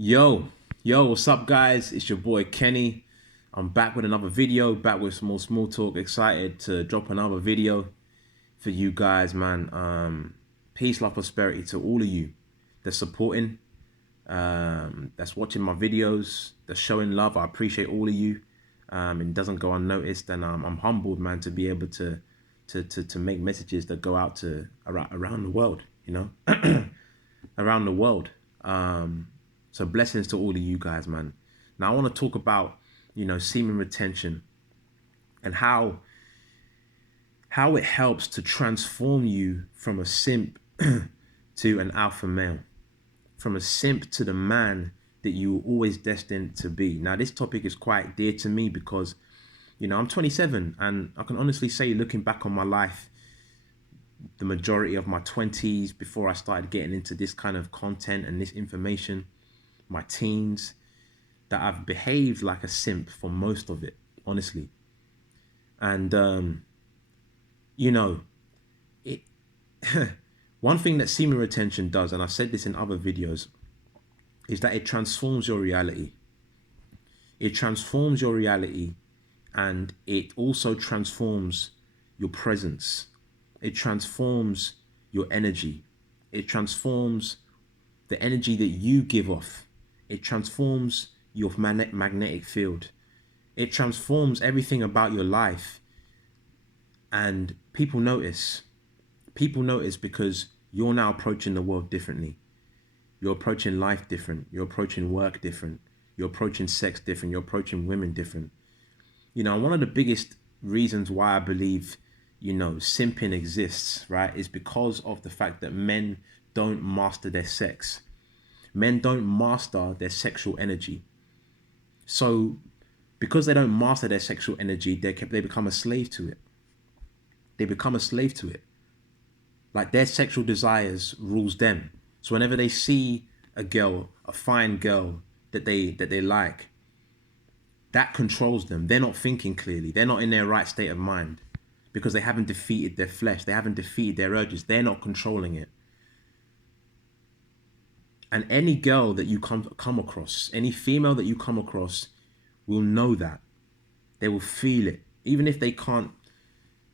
Yo, yo, what's up, guys? It's your boy Kenny. I'm back with another video, back with some more small talk. Excited to drop another video for you guys, man. Peace, love, prosperity to all of you that's supporting, that's watching my videos, that's showing love. I appreciate all of you. It doesn't go unnoticed, and I'm humbled, man, to be able to make messages that go out to around the world, around the world. So blessings to all of you guys, man. Now I want to talk about, semen retention and how it helps to transform you from a simp to an alpha male, from a simp to the man that you were always destined to be. Now this topic is quite dear to me because, I'm 27 and I can honestly say, looking back on my life, the majority of my 20s before I started getting into this kind of content and this information, my teens, that I've behaved like a simp for most of it, honestly. And it one thing that semen retention does, and I've said this in other videos, is that it transforms your reality. It transforms your reality, and it also transforms your presence. It transforms your energy. It transforms the energy that you give off. It transforms your magnetic field. It transforms everything about your life. And people notice. People notice because you're now approaching the world differently. You're approaching life different. You're approaching work different. You're approaching sex different. You're approaching women different. One of the biggest reasons why I believe, simping exists, right, is because of the fact that men don't master their sex. Men don't master their sexual energy. So because they don't master their sexual energy, they become a slave to it. They become a slave to it. Like their sexual desires rules them. So whenever they see a girl, a fine girl that they like, that controls them. They're not thinking clearly. They're not in their right state of mind because they haven't defeated their flesh. They haven't defeated their urges. They're not controlling it. And any girl that you come across, any female that you come across will know that. They will feel it. Even if they can't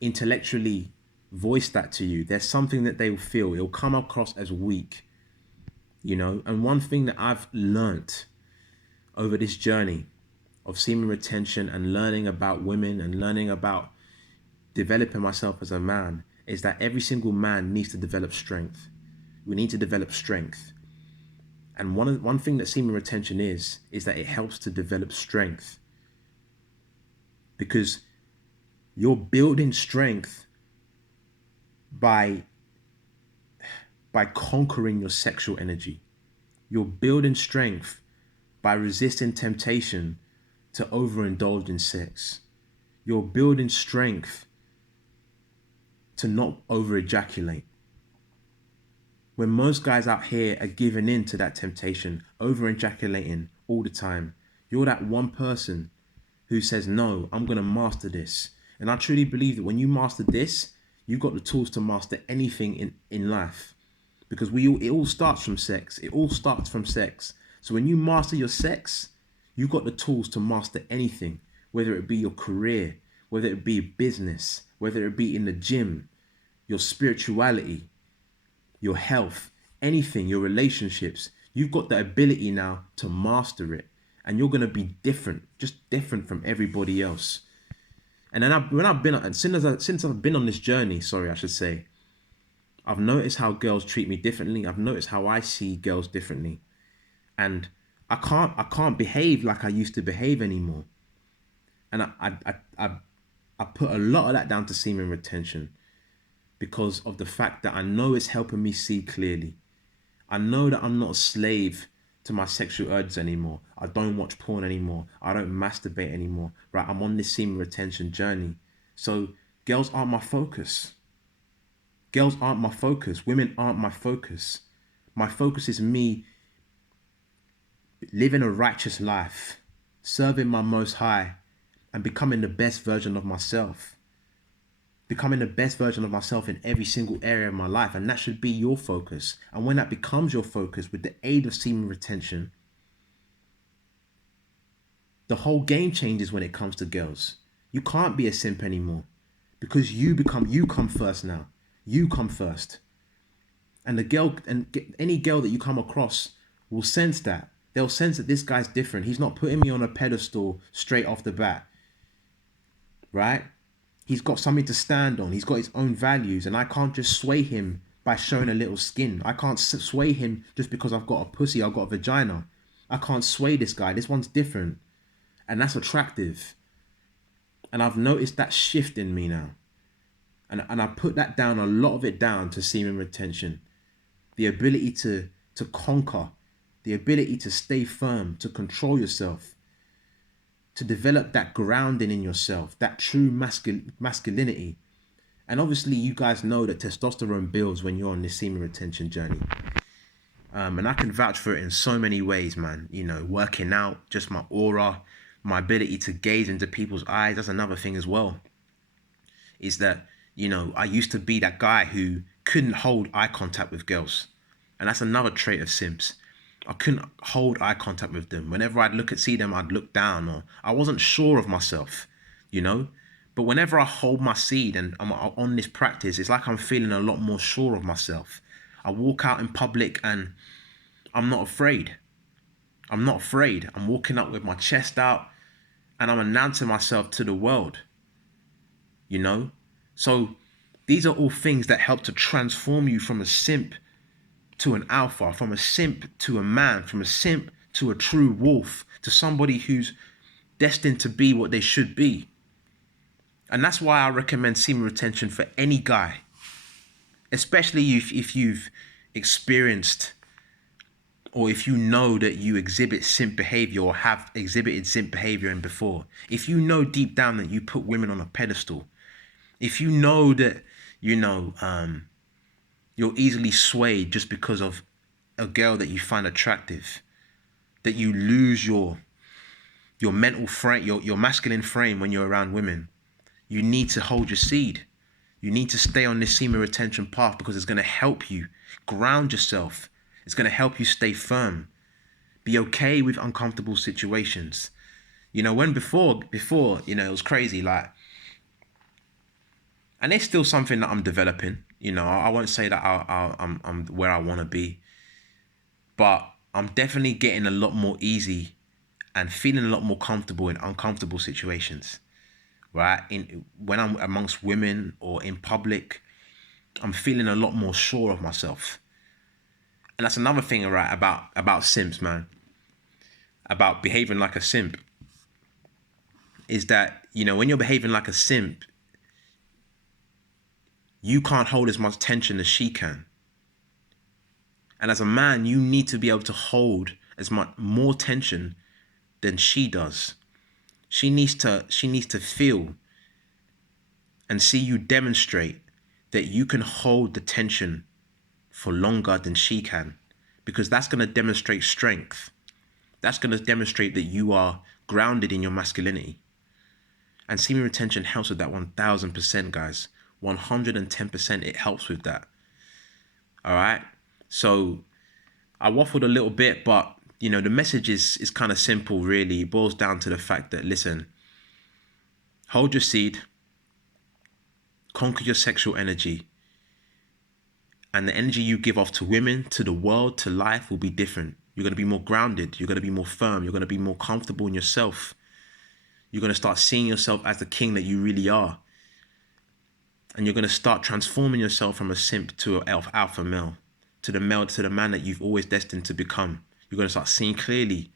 intellectually voice that to you, there's something that they will feel. It'll come across as weak, And one thing that I've learnt over this journey of semen retention and learning about women and learning about developing myself as a man is that every single man needs to develop strength. We need to develop strength. And one thing that semen retention is that it helps to develop strength, because you're building strength by conquering your sexual energy. You're building strength by resisting temptation to overindulge in sex. You're building strength to not over ejaculate. When most guys out here are giving in to that temptation, over ejaculating all the time, you're that one person who says, no, I'm going to master this. And I truly believe that when you master this, you've got the tools to master anything in life. Because it all starts from sex. It all starts from sex. So when you master your sex, you've got the tools to master anything, whether it be your career, whether it be business, whether it be in the gym, your spirituality, your health, anything, your relationships. You've got the ability now to master it, and you're going to be different, just different from everybody else. And then since I've been on this journey, I should say, I've noticed how girls treat me differently. I've noticed how I see girls differently, and I can't behave like I used to behave anymore. And I put a lot of that down to semen retention, because of the fact that I know it's helping me see clearly. I know that I'm not a slave to my sexual urges anymore. I don't watch porn anymore. I don't masturbate anymore. Right? I'm on this semen retention journey. So girls aren't my focus. Girls aren't my focus. Women aren't my focus. My focus is me living a righteous life, serving my Most High, and becoming the best version of myself. Becoming the best version of myself in every single area of my life. And that should be your focus. And when that becomes your focus with the aid of semen retention, The whole game changes when it comes to girls. You can't be a simp anymore because you come first now. You come first. And any girl that you come across will sense that. They'll sense that this guy's different. He's not putting me on a pedestal straight off the bat, right? He's got something to stand on. He's got his own values, and I can't just sway him by showing a little skin. I can't sway him just because I've got a pussy, I've got a vagina. I can't sway this guy. This one's different, and that's attractive. And I've noticed that shift in me now. And I put that down, a lot of it down to semen retention. The ability to conquer, the ability to stay firm, to control yourself, to develop that grounding in yourself, that true masculinity. And obviously you guys know that testosterone builds when you're on this semen retention journey. And I can vouch for it in so many ways, man. You know, working out, just my aura, my ability to gaze into people's eyes. That's another thing as well. Is that, you know, I used to be that guy who couldn't hold eye contact with girls. And that's another trait of simps. I couldn't hold eye contact with them. Whenever I'd see them, I'd look down, or I wasn't sure of myself, you know? But whenever I hold my seed and I'm on this practice, it's like I'm feeling a lot more sure of myself. I walk out in public and I'm not afraid. I'm not afraid. I'm walking up with my chest out and I'm announcing myself to the world, you know? So these are all things that help to transform you from a simp to an alpha, from a simp to a man, from a simp to a true wolf, to somebody who's destined to be what they should be. And that's why I recommend semen retention for any guy, especially if you've experienced, or if you know that you exhibit simp behavior or have exhibited simp behavior in before. If you know deep down that you put women on a pedestal, if you know that, you know, you're easily swayed just because of a girl that you find attractive, that you lose your mental frame, your masculine frame when you're around women, you need to hold your seed. You need to stay on this semen retention path because it's going to help you ground yourself. It's going to help you stay firm. Be okay with uncomfortable situations. You know, when before, you know, it was crazy, like, and it's still something that I'm developing. You know, I won't say that I'm where I want to be, but I'm definitely getting a lot more easy and feeling a lot more comfortable in uncomfortable situations, right? When I'm amongst women or in public, I'm feeling a lot more sure of myself. And that's another thing, right, about simps, man, about behaving like a simp, is that, you know, when you're behaving like a simp, you can't hold as much tension as she can. And as a man, you need to be able to hold as much more tension than she does. She needs to feel and see you demonstrate that you can hold the tension for longer than she can, because that's going to demonstrate strength. That's going to demonstrate that you are grounded in your masculinity. And semen retention helps with that 1000%, guys. 110%, it helps with that. All right. So I waffled a little bit, but you know, the message is kind of simple, really. It boils down to the fact that, listen, hold your seed, conquer your sexual energy, and the energy you give off to women, to the world, to life will be different. You're going to be more grounded. You're going to be more firm. You're going to be more comfortable in yourself. You're going to start seeing yourself as the king that you really are. And you're going to start transforming yourself from a simp to an alpha male, to the man that you've always destined to become. You're going to start seeing clearly.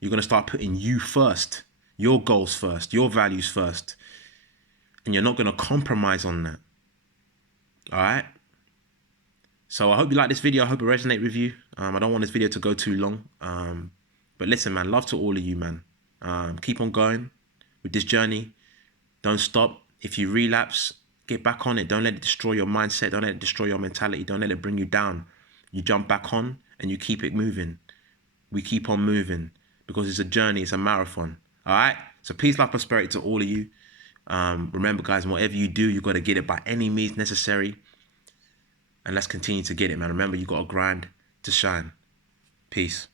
You're going to start putting you first, your goals first, your values first. And you're not going to compromise on that. All right? So I hope you like this video. I hope it resonates with you. I don't want this video to go too long. But listen, man, love to all of you, man. Keep on going with this journey. Don't stop. If you relapse, get back on it. Don't let it destroy your mindset. Don't let it destroy your mentality. Don't let it bring you down. You jump back on and you keep it moving. We keep on moving because it's a journey. It's a marathon. All right? So peace, love, prosperity to all of you. Remember, guys, whatever you do, you got to get it by any means necessary. And let's continue to get it, man. Remember, you got to grind to shine. Peace.